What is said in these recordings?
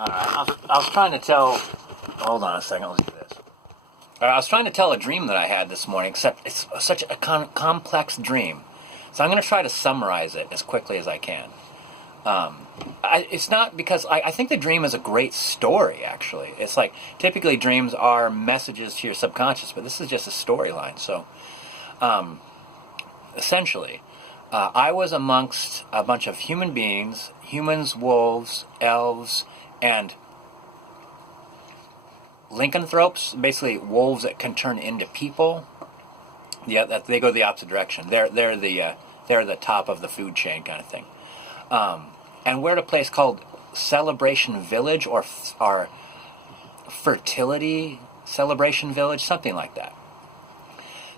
I was trying to tell. Hold on a second. Let's do this. I was trying to tell a dream that I had this morning, except it's such a complex dream. So I'm going to try to summarize it as quickly as I can. It's not because I think the dream is a great story, actually. It's like typically dreams are messages to your subconscious, but this is just a storyline. So essentially, I was amongst a bunch of human beings, humans, wolves, elves, and lycanthropes, basically wolves that can turn into people. Yeah, they go the opposite direction. They're the top of the food chain kind of thing. And we're at a place called Celebration Village or Fertility Celebration Village, something like that.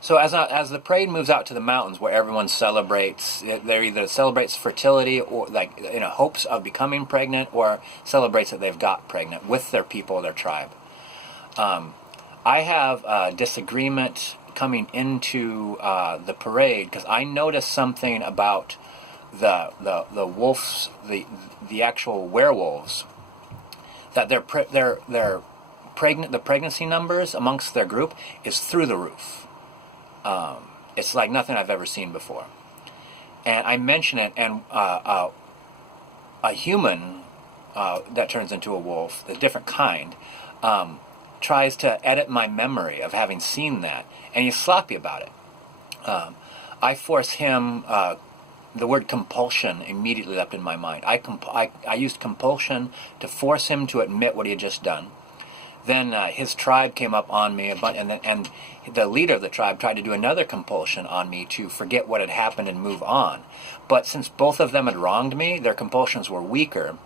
So as the parade moves out to the mountains where everyone celebrates, they either celebrates fertility or hopes of becoming pregnant, or celebrates that they've got pregnant with their people, their tribe. I have a disagreement coming into the parade because I noticed something about the wolves, the actual werewolves, that their pregnant, the pregnancy numbers amongst their group is through the roof. It's like nothing I've ever seen before. And I mention it, and a human that turns into a wolf, a different kind, tries to edit my memory of having seen that, and he's sloppy about it. I force him. The word compulsion immediately leapt in my mind. I used compulsion to force him to admit what he had just done. Then his tribe came up on me, and the leader of the tribe tried to do another compulsion on me to forget what had happened and move on. But since both of them had wronged me, their compulsions were weaker,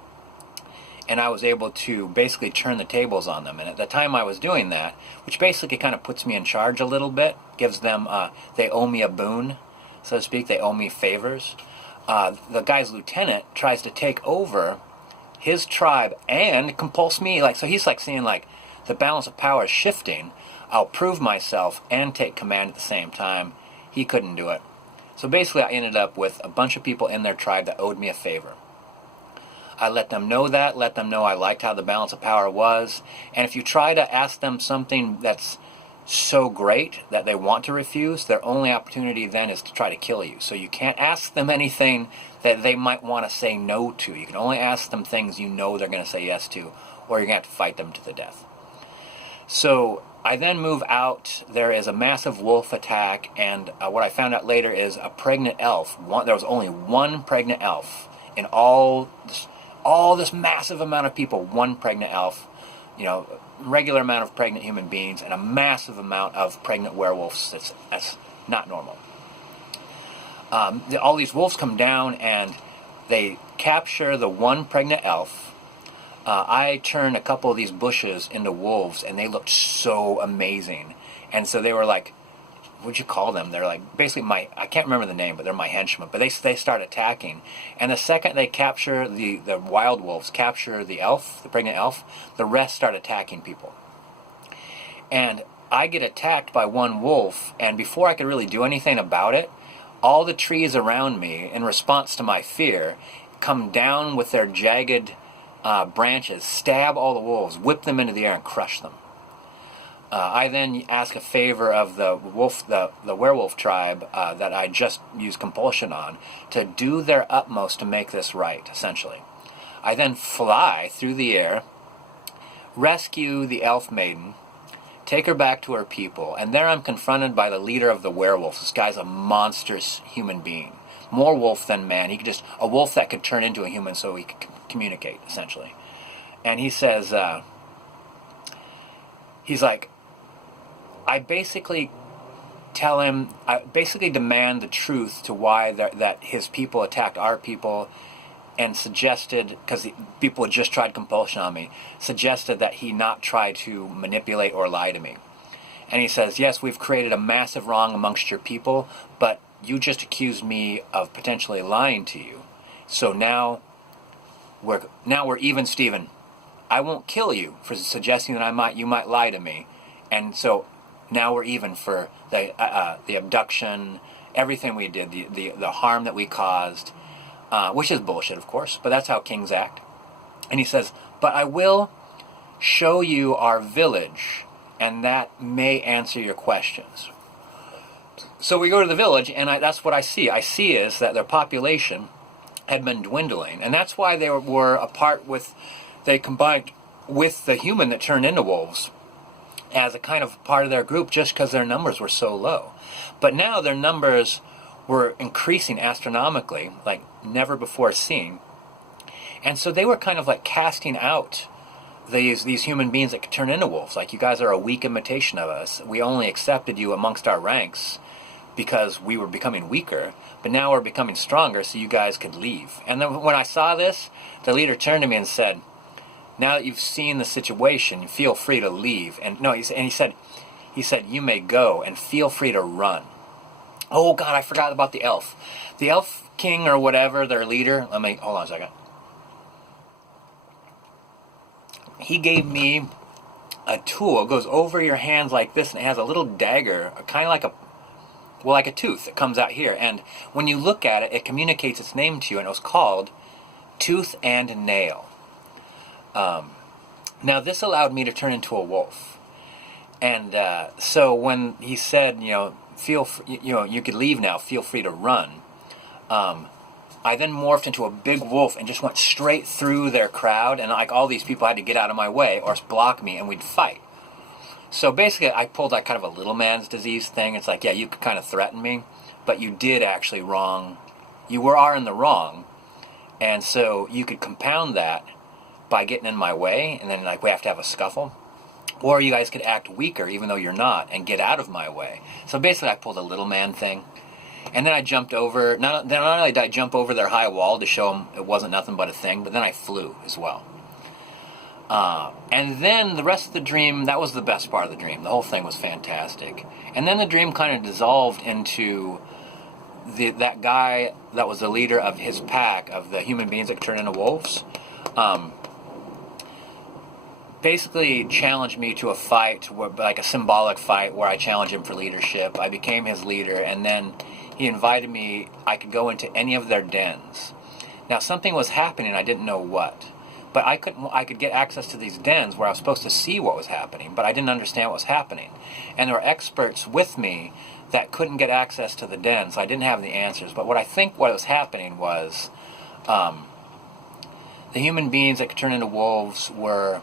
and I was able to basically turn the tables on them. And at the time I was doing that, which basically kind of puts me in charge a little bit, gives them, they owe me a boon, so to speak, they owe me favors. The guy's lieutenant tries to take over his tribe and compulse me, so he's seeing the balance of power is shifting. I'll prove myself and take command at the same time. He couldn't do it. So basically I ended up with a bunch of people in their tribe that owed me a favor. I let them know I liked how the balance of power was, and if you try to ask them something that's so great that they want to refuse, their only opportunity then is to try to kill you. So you can't ask them anything that they might want to say no to. You can only ask them things you know they're going to say yes to, or you're going to have to fight them to the death. So I then move out. There is a massive wolf attack, and what I found out later is a pregnant elf. There was only one pregnant elf in all this massive amount of people. One pregnant elf, regular amount of pregnant human beings, and a massive amount of pregnant werewolves. That's not normal. All these wolves come down and they capture the one pregnant elf. I turned a couple of these bushes into wolves, and they looked so amazing. And so they were like, what'd you call them? They're basically I can't remember the name, but they're my henchmen. But they start attacking. And the second they capture, the wild wolves capture the elf, the pregnant elf, the rest start attacking people. And I get attacked by one wolf, and before I could really do anything about it, all the trees around me, in response to my fear, come down with their jagged branches, stab all the wolves, whip them into the air, and crush them. I then ask a favor of the werewolf tribe that I just used compulsion on to do their utmost to make this right, essentially. I then fly through the air, rescue the elf maiden, take her back to her people, and there I'm confronted by the leader of the werewolves. This guy's a monstrous human being. More wolf than man. A wolf that could turn into a human so he could communicate, essentially. And he says, he's like, I basically demand the truth to why that his people attacked our people, and suggested, because people had just tried compulsion on me, suggested that he not try to manipulate or lie to me. And he says, yes, we've created a massive wrong amongst your people, but you just accused me of potentially lying to you. So now we're even, Stephen. I won't kill you for suggesting that you might lie to me. And so now we're even for the abduction, everything we did, the harm that we caused, which is bullshit, of course, but that's how kings act. And he says, but I will show you our village, and that may answer your questions. So we go to the village, and that's what I see. I see is that their population had been dwindling, and that's why they were they combined with the human that turned into wolves as a kind of part of their group, just because their numbers were so low. But now their numbers were increasing astronomically, like never before seen. And so they were kind of like casting out these human beings that could turn into wolves. Like, you guys are a weak imitation of us. We only accepted you amongst our ranks because we were becoming weaker, but now we're becoming stronger, so you guys could leave. And then when I saw this, the leader turned to me and said, now that you've seen the situation, feel free to leave. And no, he said, you may go and feel free to run. Oh God, I forgot about the elf. The elf king or whatever, their leader, hold on a second. He gave me a tool. It goes over your hands like this, and it has a little dagger, kind of like a tooth that comes out here. And when you look at it, it communicates its name to you, and it was called Tooth and Nail. Now, this allowed me to turn into a wolf. And so when he said, you could leave now, feel free to run, I then morphed into a big wolf and just went straight through their crowd, and like all these people had to get out of my way or block me, and we'd fight. So basically, I pulled like kind of a little man's disease thing. It's like, yeah, you could kind of threaten me, but you did actually wrong. You are in the wrong, and so you could compound that by getting in my way, and then like we have to have a scuffle. Or you guys could act weaker, even though you're not, and get out of my way. So basically, I pulled a little man thing. And then I jumped over, not only did I jump over their high wall to show them it wasn't nothing but a thing, but then I flew as well. And then the rest of the dream, that was the best part of the dream. The whole thing was fantastic. And then the dream kind of dissolved into that guy that was the leader of his pack, of the human beings that could turn into wolves, basically challenged me to a fight, like a symbolic fight, where I challenged him for leadership. I became his leader, and then he invited me, I could go into any of their dens. Now, something was happening, I didn't know what. But I could get access to these dens where I was supposed to see what was happening, but I didn't understand what was happening. And there were experts with me that couldn't get access to the dens, so I didn't have the answers. But what was happening was the human beings that could turn into wolves were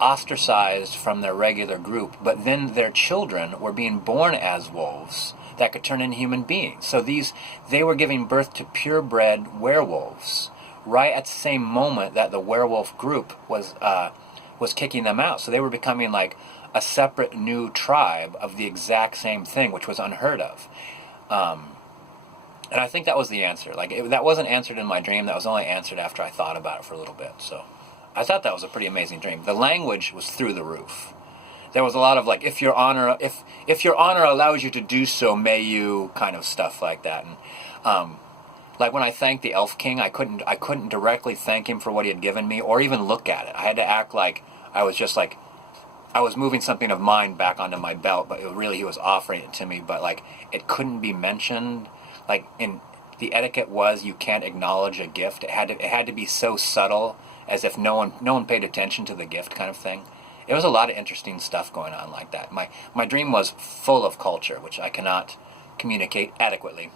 ostracized from their regular group, but then their children were being born as wolves that could turn into human beings. So they were giving birth to purebred werewolves right at the same moment that the werewolf group was kicking them out. So they were becoming like a separate new tribe of the exact same thing, which was unheard of. And I think that was the answer. That wasn't answered in my dream. That was only answered after I thought about it for a little bit. So I thought that was a pretty amazing dream. The language was through the roof. There was a lot of like, if your honor allows you to do so, may you, kind of stuff like that. And like when I thanked the Elf King, I couldn't directly thank him for what he had given me, or even look at it. I had to act like I was just like I was moving something of mine back onto my belt, but he was offering it to me. But like it couldn't be mentioned. Like in the etiquette was you can't acknowledge a gift. It had to be so subtle, as if no one paid attention to the gift, kind of thing. It was a lot of interesting stuff going on like that. My dream was full of culture, which I cannot communicate adequately.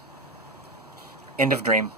End of dream.